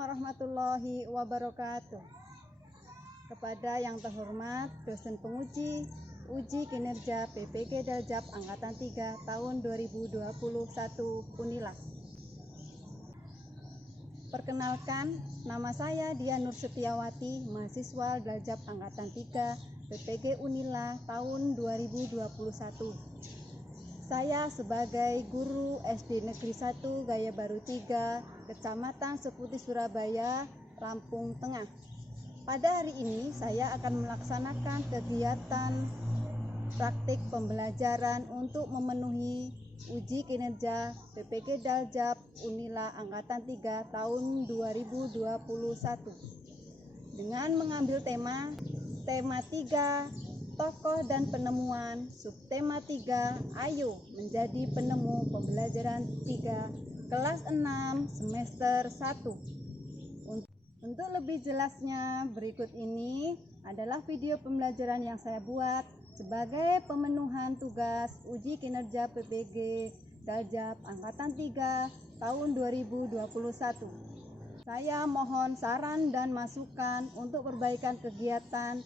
warahmatullahi wabarakatuh. Kepada yang terhormat dosen penguji uji kinerja PPG Daljab Angkatan 3 tahun 2021 Unila. Perkenalkan, nama saya Dian Nur Setiawati, mahasiswa Daljab Angkatan 3 PPG Unila tahun 2021. Saya sebagai guru SD Negeri 1 Gaya Baru 3, Kecamatan Seputi, Surabaya, Lampung Tengah. Pada hari ini saya akan melaksanakan kegiatan praktik pembelajaran untuk memenuhi uji kinerja PPG Daljab Unila Angkatan 3 tahun 2021 dengan mengambil tema 3 tokoh dan penemuan, subtema 3 ayo menjadi penemu pembelajaran 3 kelas 6 semester 1. Untuk lebih jelasnya, berikut ini adalah video pembelajaran yang saya buat sebagai pemenuhan tugas uji kinerja PPG Daljab Angkatan 3 tahun 2021. Saya mohon saran dan masukan untuk perbaikan kegiatan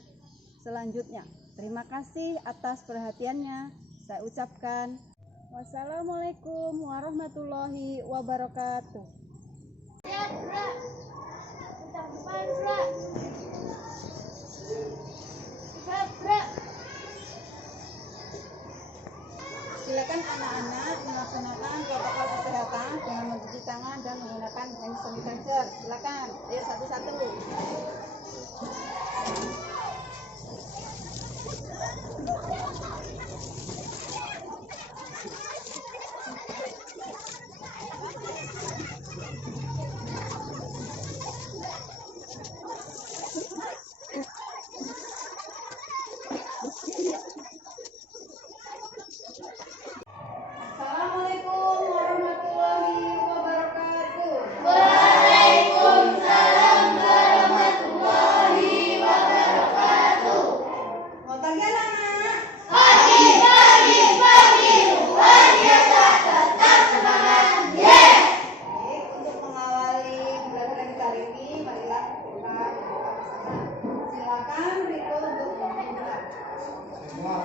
selanjutnya. Terima kasih atas perhatiannya. Saya ucapkan wassalamualaikum warahmatullahi wabarakatuh. Silakan anak-anak melaksanakan protokol kesehatan dengan mencuci tangan dan menggunakan hand sanitizer. Silakan, ayo satu-satu.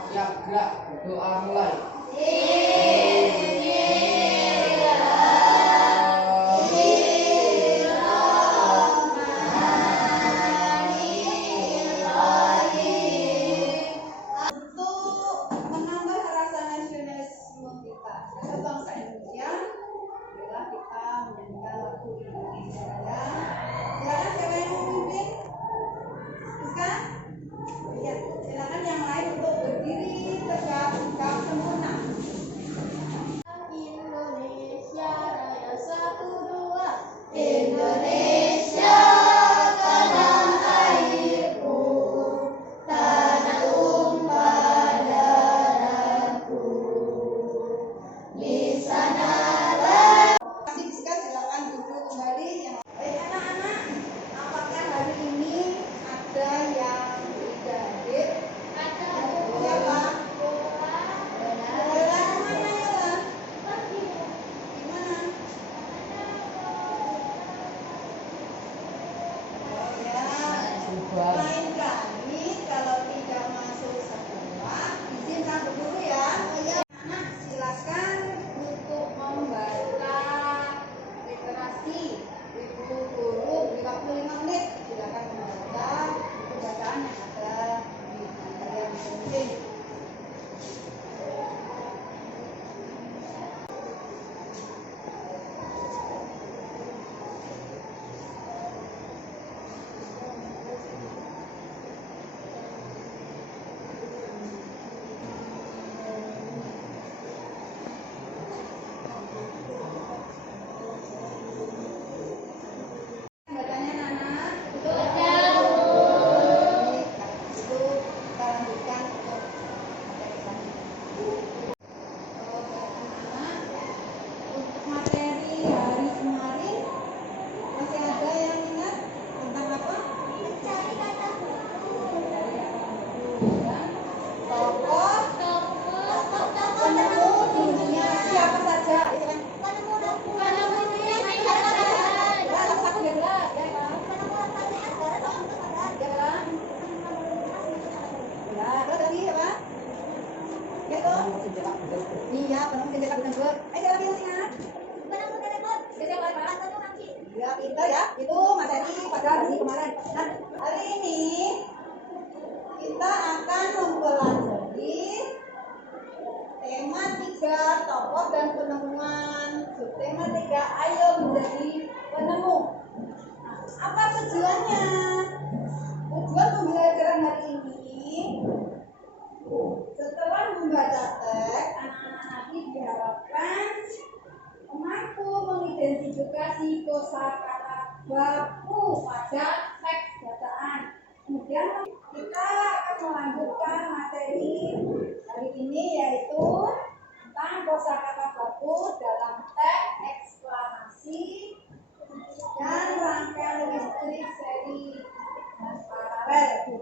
Siap gerak, doa mulai. Untuk menambah rasa nasionalisme kita sebagai bangsa Indonesia, bila kita menyanyikan lagu Indonesia Raya. Silakan siapa yang mau memimpin? Bisa? Ya, silakan yang lain untuk berdiri tegak sempurna. tenang kita tegur. Ayo jalan yang ingat. Ya, pintar ya. Itu materi pada hari kemarin. Nah, hari ini kita akan mempelajari tema 3 tokoh dan penemuan. Subtema 3 ayo menjadi penemu. Nah, apa tujuannya? Tujuan pembelajaran hari ini, setelah membaca teks, anak-anak nanti diharapkan mampu mengidentifikasi kosakata baku pada teks bacaan. Kemudian kita akan melanjutkan materi hari ini, yaitu tentang kosakata baku dalam teks eksklamasi dan rangkaian listrik seri dan paralel.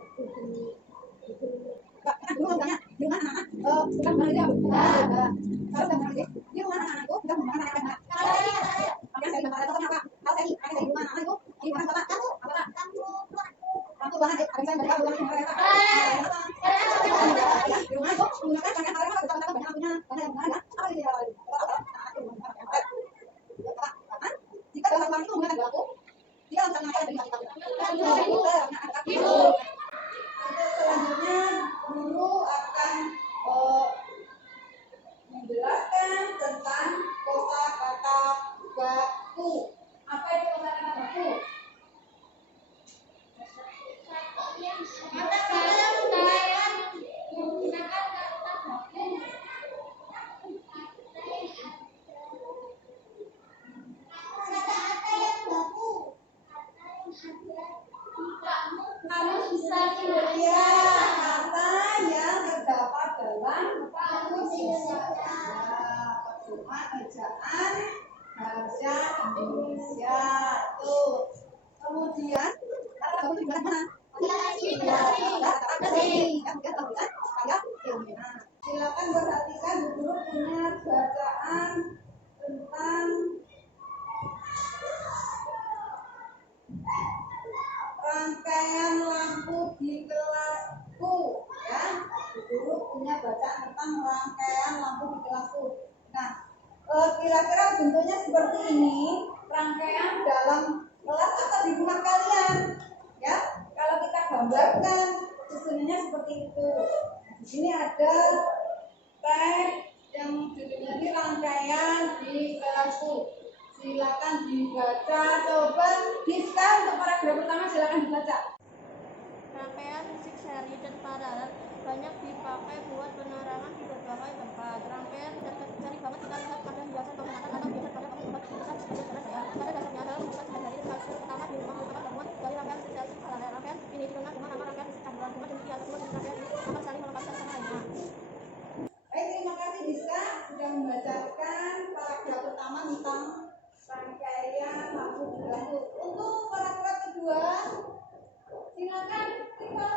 Selanjutnya guru akan menjelaskan tentang kosakata baku. Apa itu kosakata baku? Kamus besar Indonesia, kata yang terdapat dalam kamus Indonesia. Percuma ejaan bahasa Indonesia. Tuh. Kemudian kata baku di mana? Silakan perhatikan guru punya bacaan tentang rangkaian lampu di kelasku, ya. Guru punya bacaan tentang rangkaian lampu di kelasku. Nah, kira-kira bentuknya seperti ini, rangkaian dalam kelas atau di rumah kalian, ya. Kalau kita gambarkan, susunannya seperti itu. Di sini ada teks yang judulnya ini rangkaian di kelasku. Silakan dibaca. Coba Diska untuk paragraf pertama silakan dibaca. Rangkaian listrik seri dan paralel banyak dipakai buat penerangan di berbagai tempat. Rangkaian sering banget kita lihat pada hiasan menggunakan atau biasa pada tempat besar seperti jelas ya. Pada dasarnya adalah merupakan sumber dari hasil pertama di rumah merupakan gabungan dari rangkaian listrik seri paralel. Rangkaian ini dikenal dengan nama rangkaian listrik campuran. Cuma demikian kedua jenis rangkaian ini akan saling melengkapi sama lainnya. Baik, terima kasih Diska sudah membacakan paragraf pertama tentang rangkaian lampu di kelasku. Untuk paragraf kedua, silakan kita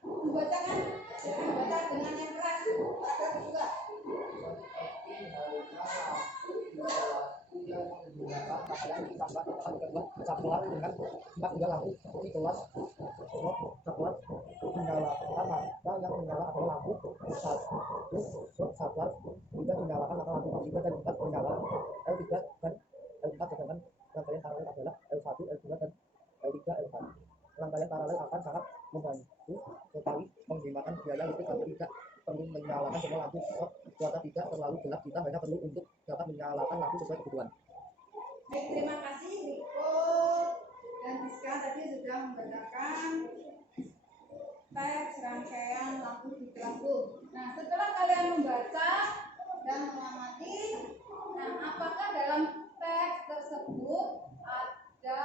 membacakan. Silakan baca dengan yang keras. Paragraf kedua. menggunakan pakaian ditambah satuan dengan 4 tiga lampu di kelas satuan menyalakan maka yang menyala adalah lampu 1 satuan juga menyalakan maka lampu 3 dan 4 menyala L3 dan L4 sedangkan rangkaian paralel adalah L1 L2 dan L3 L4. Rangkaian paralel akan sangat membantu tetapi menggunakan biaya listrik sampai tidak perlu menyalakan semua lampu kuota tidak terlalu gelap, kita hanya perlu untuk dapat menyalakan lampu sesuai kebutuhan. Baik, terima kasih Riko dan Diska tadi sudah membacakan teks rangkaian lampu di kelasku. Nah, setelah kalian membaca dan mengamati, nah apakah dalam teks tersebut ada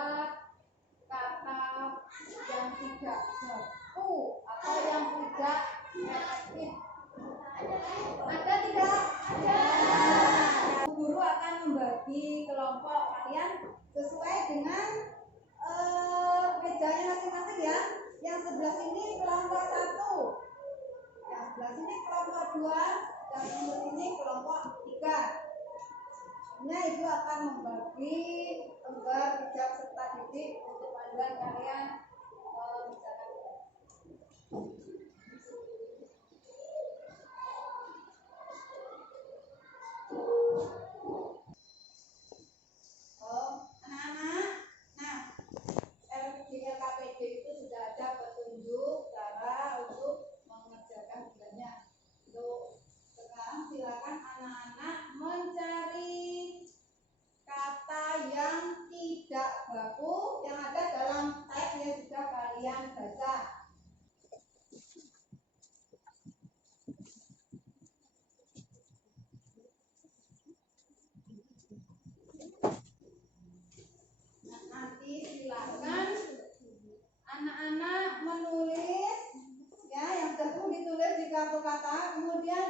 kata yang tidak baku atau yang tidak efektif? Ada tidak? Ada. Guru akan membagi kelompok kalian sesuai dengan mejanya masing-masing ya. Yang sebelah sini kelompok 1, yang sebelah sini kelompok 2, dan yang sini kelompok 3. Nah, itu akan membagi lembar hijab serta titik untuk panduan kalian misalkan.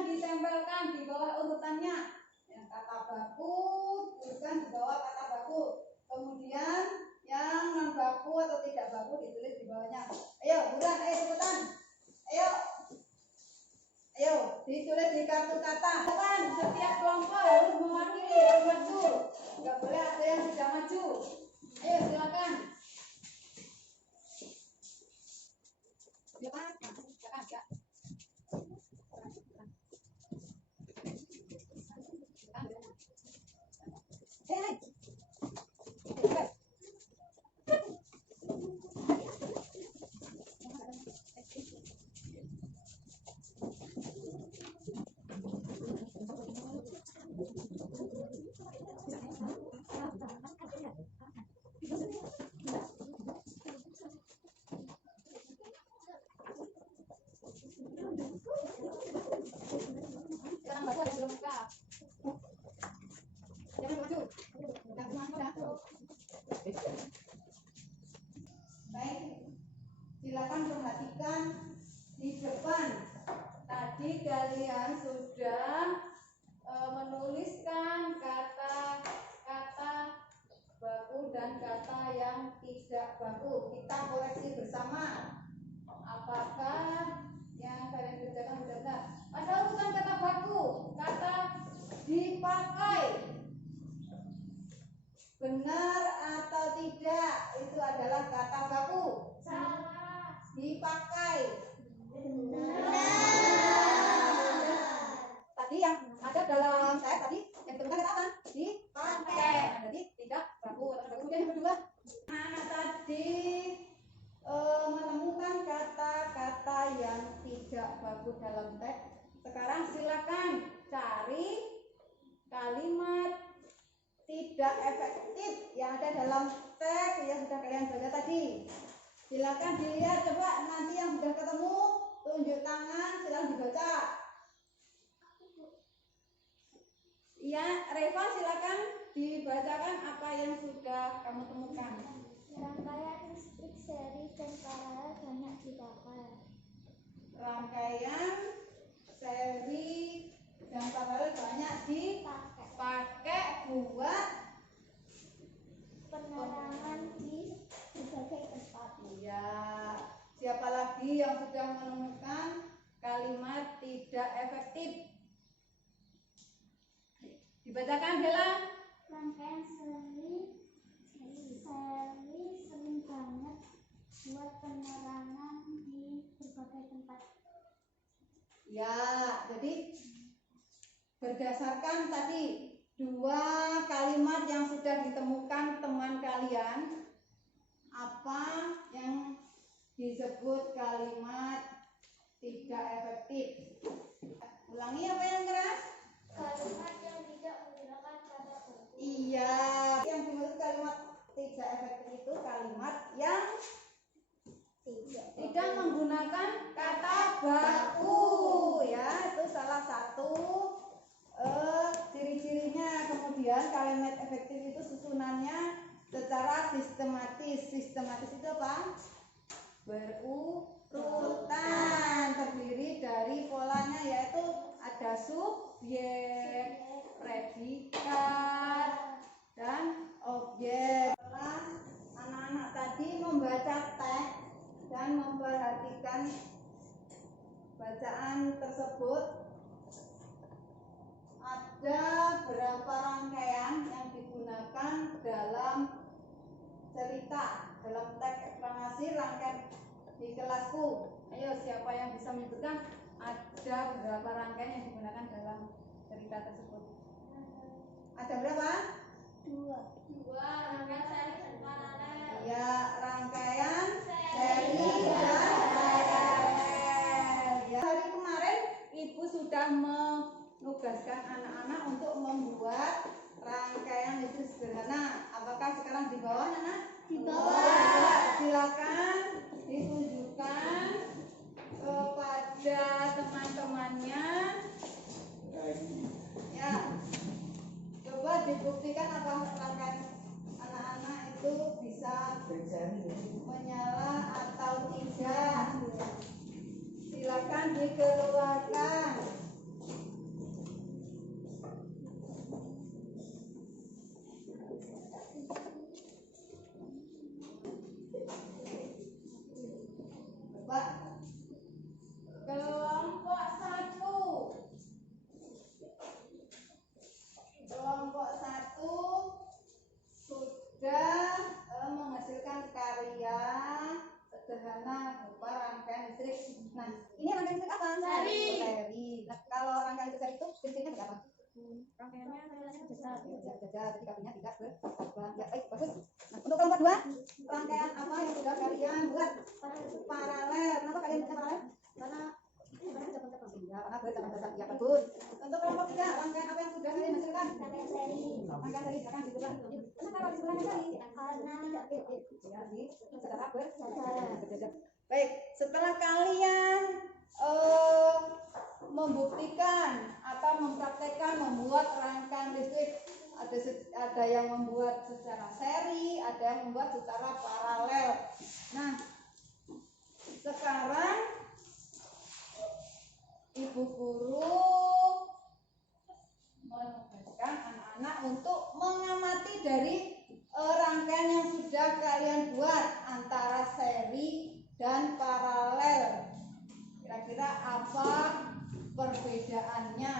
ditempelkan di bawah urutannya. Yang kata baku tuliskan di bawah kata baku. Kemudian yang non baku atau tidak baku ditulis di bawahnya. Ayo, buruan, ayo cepetan. Ayo, ditulis di kartu kata. Kan setiap kelompok harus mewakili, harus maju. Enggak boleh ada yang tidak maju. Ayo, silakan. Silakan, silakan ya. Sekarang baru ada belum buka. Jangan maju. Baik, silakan perhatikan di depan. Tadi kalian sudah menuliskan kata-kata baku dan kata yang tidak baku. Kita koreksi bersama. Apakah yang kalian kerjakan benar? Pada urutan kata baku, kata dipakai. Benar atau tidak? Itu adalah kata baku. Salah. Dipakai. Benar. Tadi yang ada dalam saya tadi yang ditemukan kata apa? Dipakai. Nah, jadi tidak baku. Kemudian yang kedua, anak tadi menemukan kata-kata yang tidak baku dalam teks. Sekarang silakan cari kalimat tidak efektif yang ada dalam teks yang sudah kalian baca tadi. Silakan dilihat, coba nanti yang sudah ketemu tunjuk tangan, silakan dibaca. Ya, Reva silakan dibacakan apa yang sudah kamu temukan. Rangkaian listrik seri dan paralel banyak dipakai. Rangkaian seri dan paralel banyak dipakai buat Penerangan di berbagai tempat. iya. Siapa lagi yang sudah menemukan kalimat tidak efektif? Dibacakan, Bella. Rangkaian seri sering banget buat penerangan di berbagai tempat. Ya, jadi berdasarkan tadi dua kalimat yang sudah ditemukan teman kalian, apa yang disebut kalimat tidak efektif? Ulangi apa yang keras? Kalimat yang tidak menggunakan kata baku. Iya, yang dimaksud kalimat tidak efektif itu kalimat yang tidak menggunakan kata baku, ya, itu salah satu ciri-cirinya. Kemudian kalimat efektif itu susunannya secara sistematis. Sistematis itu apa? Berurutan, terdiri dari polanya yaitu ada subjek, predikat, dan objek. Setelah anak-anak tadi membaca teks dan memperhatikan bacaan tersebut, ada berapa rangkaian yang digunakan dalam cerita, dalam teks eksplanasi rangkaian di kelasku. Ayo, siapa yang bisa menyebutkan ada berapa rangkaian yang digunakan dalam cerita tersebut? Ada berapa? Dua. Rangkaian seri dan paralel. Ya, rangkaian seri dan paralel. Ya, hari kemarin Ibu sudah menugaskan anak-anak untuk membuat rangkaian itu sederhana. Apakah sekarang di bawah, anak? Di bawah. Ya, silakan ditunjukkan kepada teman-temannya. Ya, coba dibuktikan apa rangkaian anak-anak itu bisa menyala atau tidak. Silakan dikeluarkan. Seri. Nah, kalau rangkaian seri itu ciri-cirinya seperti apa? Rangkaiannya jajar. Jajar, jadi kakinya tidak bercabang. Ya, baik, bagus. Nah, untuk kelompok 2, rangkaian apa yang sudah kalian buat? Paralel. Kenapa kalian buat paralel? Karena cabang-cabang. Ya, karena bercabang-cabang. Ya, bagus. Untuk kelompok 3, rangkaian apa yang sudah kalian hasilkan? Rangkaian seri. Rangkaian seri, silakan dibuka. Kenapa kalau disebutkan seri? Karena tidak Ya, di secara berjajar. Baik, setelah kalian membuktikan atau mempraktekkan membuat rangkaian listrik, ada yang membuat secara seri, ada yang membuat secara paralel. Nah, sekarang ibu guru menugaskan anak-anak untuk mengamati dari rangkaian yang sudah kalian buat antara seri dan paralel. Kira-kira apa perbedaannya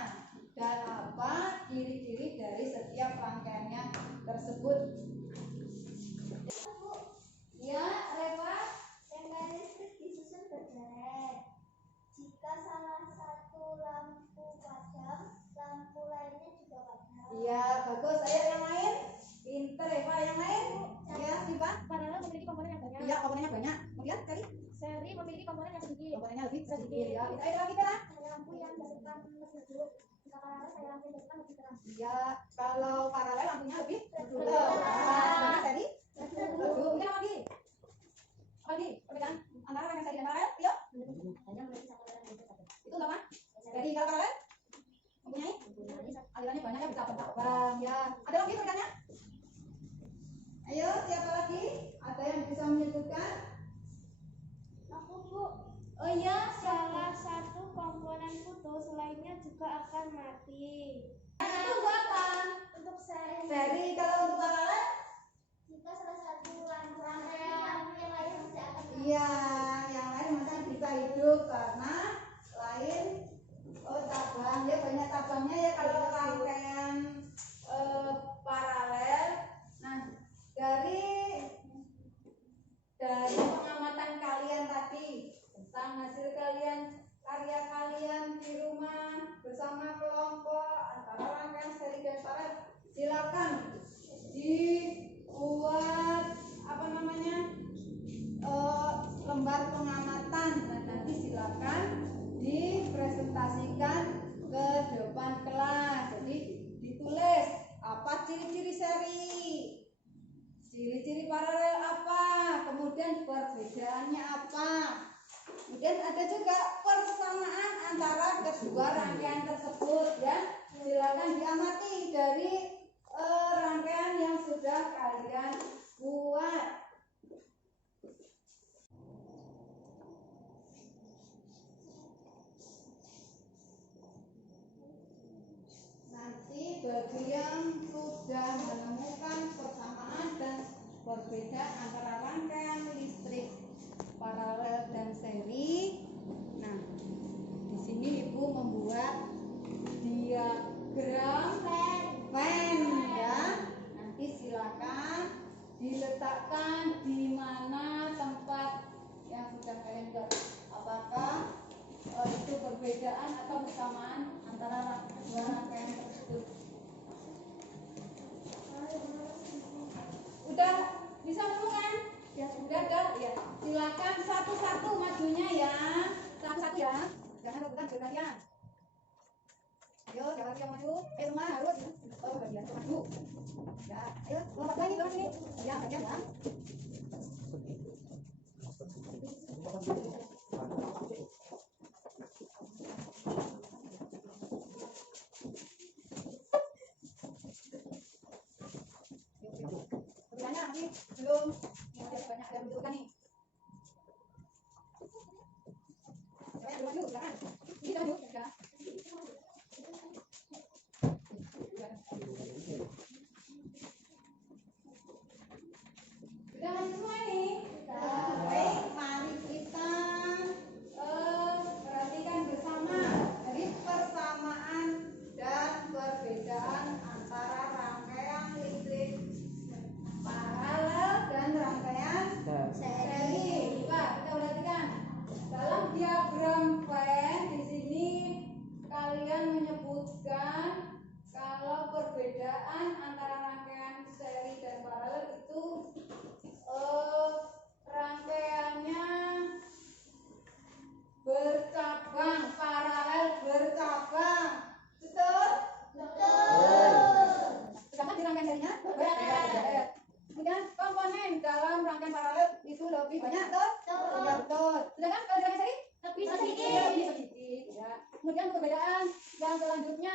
dan apa ciri-ciri dari setiap rangkaiannya tersebut? Ya, Reva, rangkaian listrik disusun berderet. Jika salah satu lampu padam, lampu lainnya juga padam. Iya, bagus. Ayo yang lain. Pinter Eva, yang lain? Ya, Siva. Paralel memiliki komponen yang banyak. Iya, komponennya banyak. Kemudian tadi Seri memiliki komponen yang sedikit. komponennya lebih sedikit. Ya, kita itu lagi Vera. Saya lampu yang dihasilkan lebih redup. Jika paralel, saya lampu yang dihasilkan lebih terang. Iya, kalau paralel lampunya lebih Redup. Nah, tadi redup. Ini apa lagi? Apa lagi? Perbedaan antara rangkaian seri dan paralel? Yuk. Hanya memiliki satu aliran yang berbeda. Itu apa? Jadi kalau paralel mempunyai alirannya banyak ya, bisa bercabang. Ya, ada lagi perbedaannya? Ayo, siapa lagi? Ada yang bisa menyebutkan? Aku, Bu. Oh iya, salah satu komponen putus, lainnya juga akan mati. Itu untuk apa? Untuk seri. Seri, kalau untuk paralel? Jika salah satu rangkaian yang lain masih akan mati. Iya, yang lain masih bisa hidup karena lain cabang. Ya banyak cabangnya ya kalau rangkaian paralel. Nah, dari pengamatan kalian tadi tentang hasil karya kalian di rumah bersama kelompok antara rangkaian seri dan paralel, silakan dibuat apa namanya lembar pengamatan dan nanti silakan dipresentasikan ke depan kelas. Jadi ditulis apa ciri-ciri seri, ciri-ciri paralel apa, kemudian perbedaannya apa. Kemudian ada juga persamaan antara kedua rangkaian tersebut ya. Silakan diamati dari rangkaian yang sudah kalian buat. Nanti bagi yang sudah menemukan persamaan dan perbedaan antara rangkaian listrik paralel dan seri, nah di sini ibu membuat diagram fan ya. Nanti silakan diletakkan di mana tempat yang sudah kalian buat. Apakah itu perbedaan atau persamaan antara dua rangkaian tersebut? Udah bisa menemukan? Ya, sudah ada. Ya, silakan satu-satu majunya ya. Satu-satu ya. Jangan rebutan bergantian. Ayo, siapa yang maju? Semua harus bagian maju. Ya, ayo, lompat lagi ke sini. Ya, bagian ya. Perbedaannya nanti belum ada banyak yang menunjukkan nih. Siapa yang maju? Silakan. Ini maju, ya. Sudah maju semua ini? Baik, mari kita perhatikan bersama dari persamaan dan perbedaan antara rangkaian listrik paralel dan rangkaian seri. Kemudian perbedaan yang selanjutnya,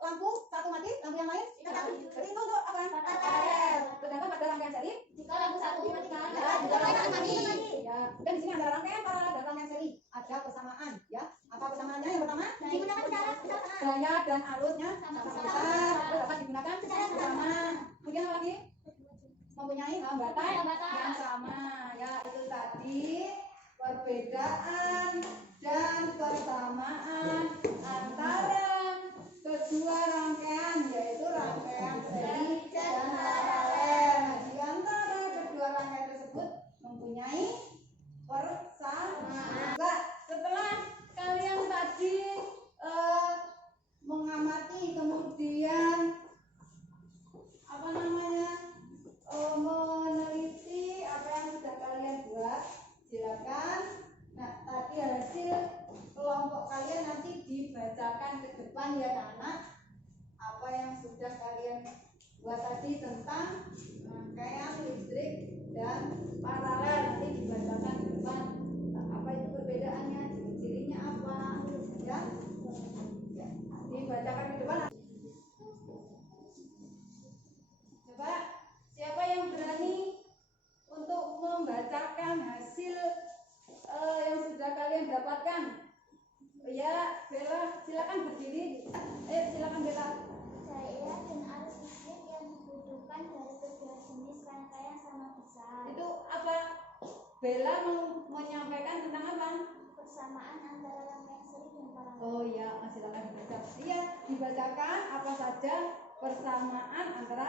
lampu satu mati, lampu yang lain berarti itu untuk apa? Paralel. Sedangkan pada rangkaian seri, Jika lampu satu dimatikan, ya, yang lain akan mati. Ya, dan di sini ada rangkaian paralel dan rangkaian seri, ada persamaan. Ya, apa persamaannya? Yang pertama, digunakan secara bersamaan. gaya dan arusnya sama besar, dapat digunakan sama. Kemudian apa lagi? Mempunyai hambatan yang sama. Ya, itu tadi perbedaan dan persamaan antara kedua rangkaian, yaitu rangkaian seri dan paralel. Nah, di antara kedua rangkaian tersebut mempunyai persamaan. Nah, setelah kalian tadi mengamati, kemudian apa namanya, meneliti apa yang sudah kalian buat, silakan. Nah, tadi hasil kelompok kalian nanti dibacakan ke depan ya anak. Apa yang sudah kalian buat tadi tentang rangkaian listrik dan paralel nanti dibacakan ke depan. Nah, apa itu perbedaannya, ciri-cirinya apa, ya? Ya, dibacakan ke depan. Coba siapa yang berani untuk membacakan hasil yang sudah kalian dapatkan? Ya, Bella, silakan berdiri. Silakan Bella. Daya dan arus listrik yang dibutuhkan dari kedua jenis rangkaian sama besar. Itu apa? Bella mau menyampaikan tentang apa? Persamaan antara rangkaian seri dan paralel. Oh iya, silakan dibaca. Iya, dibacakan apa saja persamaan antara,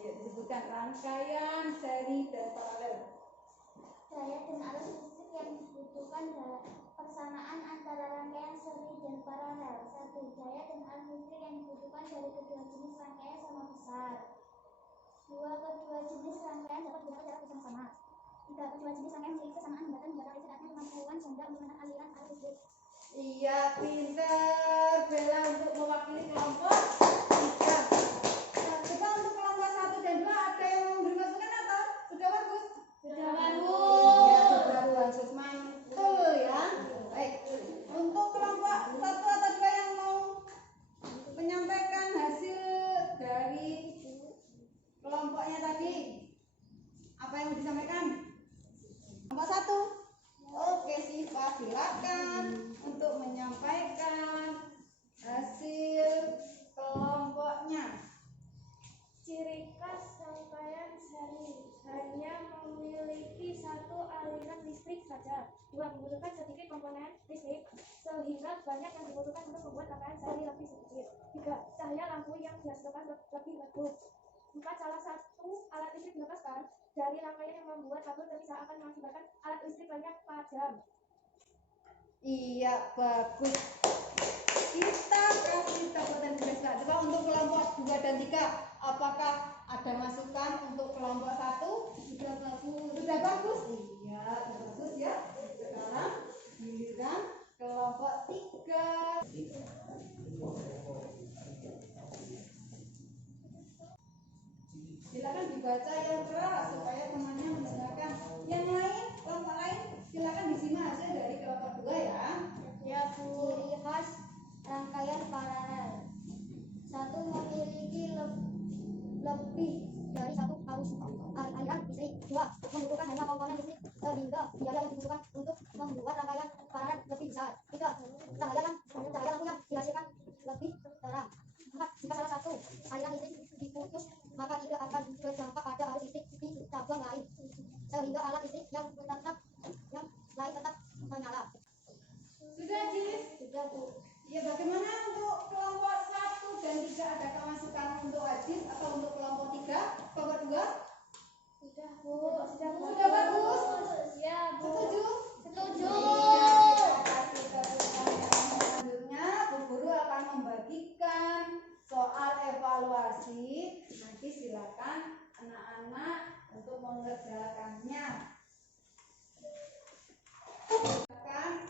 ayo disebutkan, rangkaian seri dan paralel. Daya dan arus listrik yang dibutuhkan dalam persamaan antara rangkaian seri dan paralel. 1. Daya dan arus listrik yang dibutuhkan dari kedua jenis rangkaian sama besar. 2. Kedua jenis rangkaian dapat digunakan secara bersama-sama. 3. Kedua jenis rangkaian memiliki kesamaan hambatan hambatan listrik artinya kemampuan sehingga menggunakan aliran arus listrik. Iya, pinter Bella untuk mewakili kelompok 3. Coba untuk kelompok 1 dan 2 ada yang mau dimasukkan atau sudah bagus? Sudah bagus. Iya, sudah bagus, mantul ya. Baik, untuk kelompok 1 atau 2 yang mau menyampaikan hasil dari kelompoknya tadi, apa yang mau disampaikan? Kelompok 1. Oke, Siva, silakan untuk menyampaikan hasil kelompoknya. Ciri khas rangkaian seri hanya memiliki satu aliran listrik saja. 2. Membutuhkan sedikit komponen listrik sehingga banyak yang dibutuhkan untuk membuat rangkaian seri lebih sedikit. 3. Cahaya lampu yang dihasilkan lebih redup. 4. Salah satu alat listrik dilepaskan dari rangkaian yang membuat kabel terpisah akan mengakibatkan alat listrik lainnya padam. Iya, bagus. Kita kasih tepuk tangan juga. Coba untuk kelompok 2 dan 3, apakah ada masukan untuk kelompok 1? Sudah bagus. Sudah bagus? Iya, sudah bagus ya. Sekarang giliran kelompok 3. Silakan dibaca yang keras supaya temannya mendengarkan. Yang lain, kelompok lain, silakan disimak hasil dari kelompok 2 ya. Ya, Bu. Ciri khas rangkaian paralel. 1. Memiliki lebih dari satu arus aliran listrik. 2. Membutuhkan hanya komponen listrik sehingga biaya yang dibutuhkan untuk membuat rangkaian paralel lebih besar. 3. Cahaya lampu yang dihasilkan lebih terang. 4. Jika salah satu aliran listrik diputus, maka tidak akan berdampak pada arus listrik di cabang lain sehingga alat listrik yang lain tetap menyala. Sudah, Jis? Sudah, Bu. Ya, bagaimana untuk kelompok 1 dan 3, ada masukan untuk Adit atau untuk kelompok 3, kelompok 2? Sudah, Bu. Sudah bagus? Ya, Bu. Setuju? Setuju. Iya, kasih tepuk tangan. Selanjutnya, Bu Guru akan membagikan soal evaluasi. Nanti silakan anak-anak untuk mengerjakannya.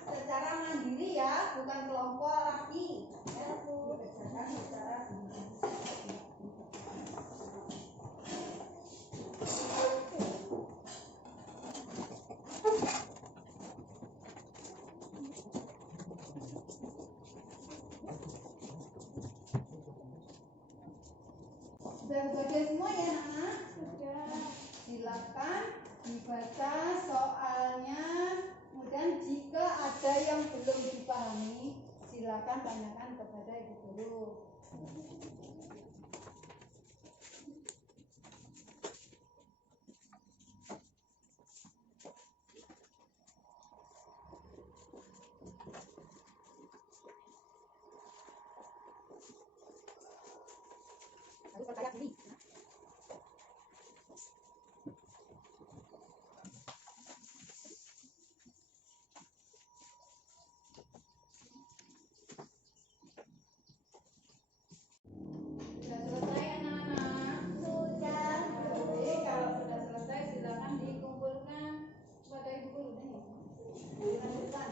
Secara mandiri ya, bukan kelompok lagi. Ya, dikerjakan secara mandiri. yang belum dipahami, silakan tanyakan kepada ibu guru. Harus percaya diri. Sudah selesai anak-anak? Sudah. Oke, kalau sudah selesai silakan dikumpulkan kepada ibu guru nih. Dilanjutkan.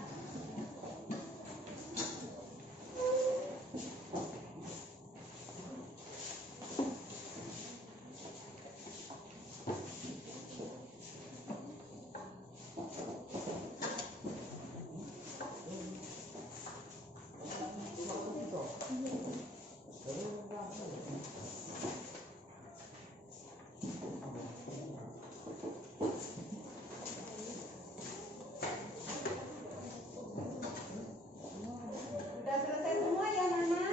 Sudah selesai semua ya Nana?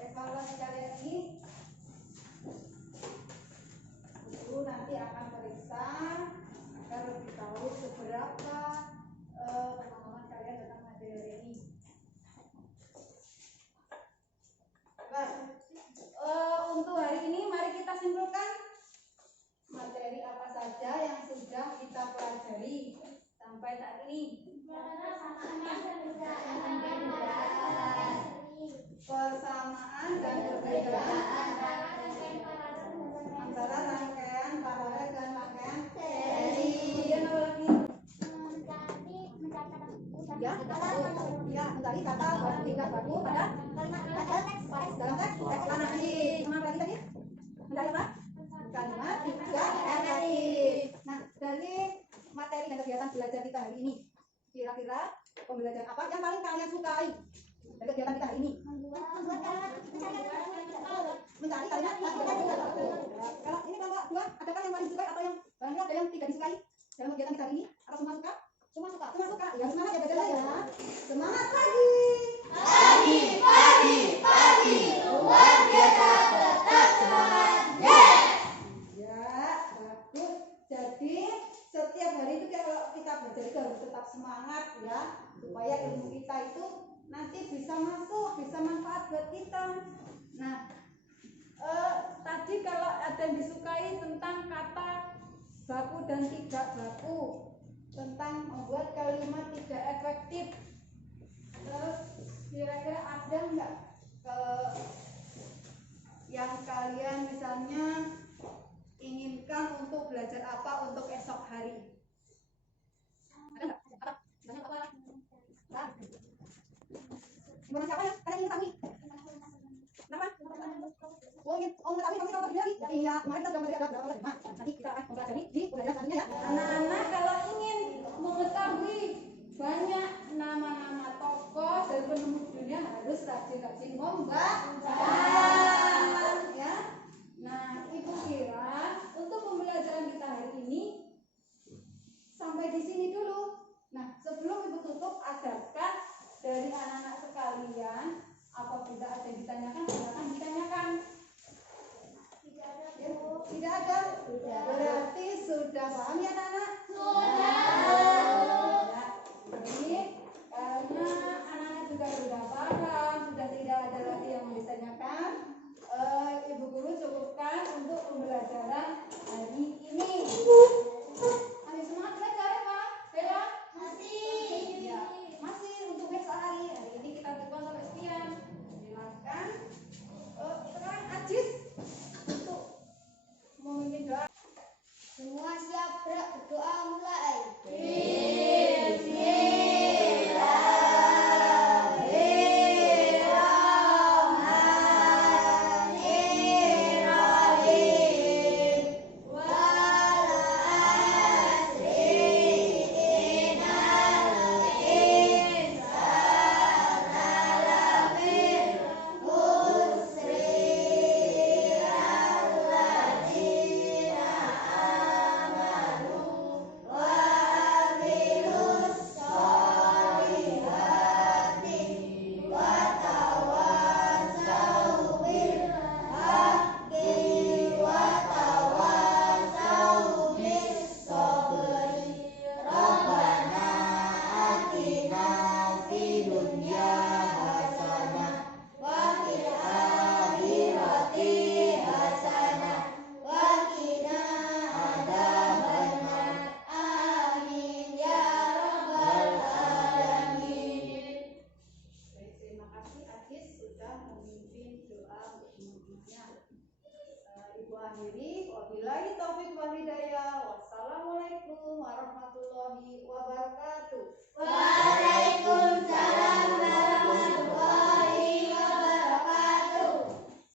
Evaluasi kalian ini guru nanti akan periksa agar lebih tahu seberapa pemahaman kalian tentang materi ini. Baik. Untuk hari ini mari kita simpulkan materi apa saja yang sudah kita pelajari sampai saat ini. Persamaan dan perbedaan antara rangkaian paralel dan rangkaian seri. Kemudian apa lagi? Ya, mencari kata baku hingga baku pada dalam teks analisis. Sama apa lagi tadi? Mencari apa? Kalimat hingga efektif. Nah, dari materi dan kegiatan belajar kita hari ini, kira-kira pembelajaran apa yang paling kalian sukai dari kegiatan kita hari ini? Mencari kalimat. Kalau ini kelompok 2, adakah yang paling disukai atau yang barangkali ada yang tidak disukai dalam kegiatan kita hari ini? Atau semua suka? Semua suka. Semua suka. Ya semangat ya belajar ya. Semangat pagi. Pagi. Luar biasa tetap semangat. Ya, bagus. Jadi setiap hari itu kalau kita belajar itu harus tetap semangat ya, supaya ilmu kita itu nanti bisa masuk, bisa manfaat buat kita. Nah, tadi kalau ada yang disukai tentang kata baku dan tidak baku, tentang membuat kalimat tidak efektif, terus kira-kira ada nggak yang kalian misalnya inginkan untuk belajar apa untuk esok hari? Ada nggak? Apa? Misalnya apa? Nah, gimana siapa ya? Kalian ingin tahu nih? Kenapa? Mengetahui kamu kalau lagi? Iya, kemarin kita sudah melihat berapa tema. Nanti kita akan mempelajari di pelajaran selanjutnya ya. Anak-anak kalau ingin mengetahui banyak nama-nama tokoh dan penemu dunia harus rajin-rajin membaca. Ya. Nah, Ibu kira untuk pembelajaran kita hari ini sampai di sini dulu. Nah, sebelum Ibu tutup, adakah dari anak-anak sekalian apabila ada yang ditanyakan, silakan ditanyakan. Tidak ada. Tidak ada. Berarti sudah paham ya anak-anak?